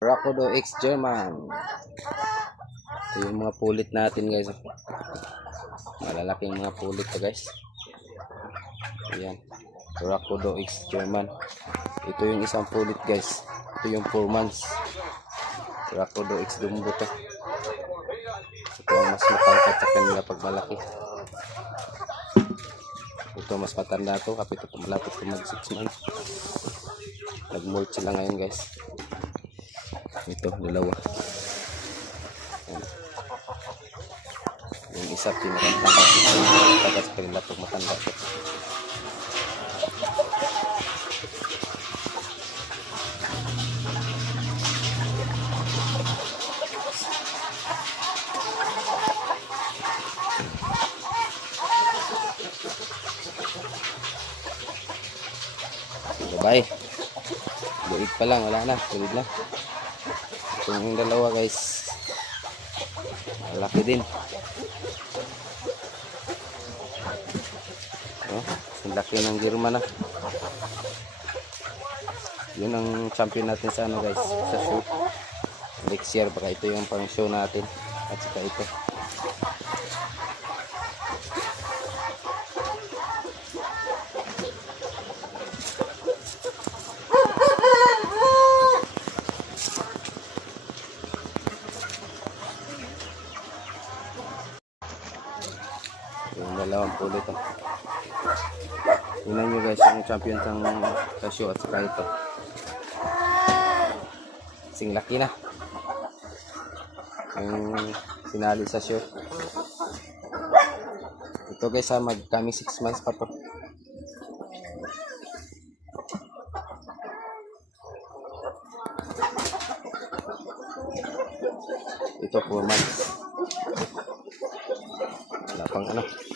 Rakodo X German. Ito yung mga pulit natin guys. Malalaking mga pulit to guys. Ayan. Rakodo X German. Ito yung isang pulit guys. Ito yung 4 months. Rakodo X Dumbo to. Ito ang mas matangkat sa kanila pag malaki. Ito mas matanda to. Kapit ito malapit to mag 6 months. Nag-molt sila ngayon guys. Ito, dalawa. Yung isa pinakantangkat. Tagas sa kanila pag matanda to. Bye. Buig pa lang, wala na, tulid na. Itong dalawa guys, malaki din. Oh, ang laki ng girma na. Yun ang champion natin sa ano guys, sa show. Next year baka ito yung pang show natin. At saka ito. Yung dalawang pulit to. Tingnan nyo guys yung champion sang Casio at saka ito. Sing laki na. Yung sinali sa show. Ito guys ha, magkami 6 months pa to. Ito 4 months. Wala pang ano.